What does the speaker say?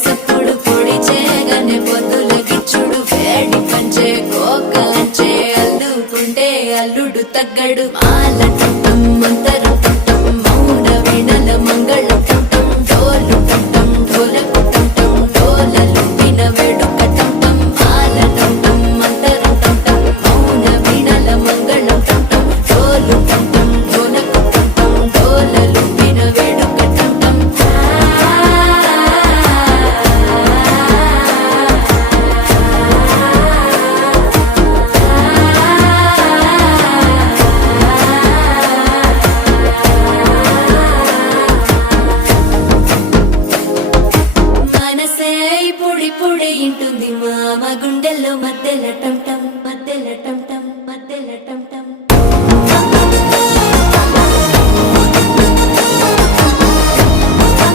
పసప్పుడు పొడి చేయగానే పొద్దులకిచ్చుడు వేడి పంచే కోకలంచే అల్లుకుంటే అల్లుడు తగ్గడు మాల మంతరు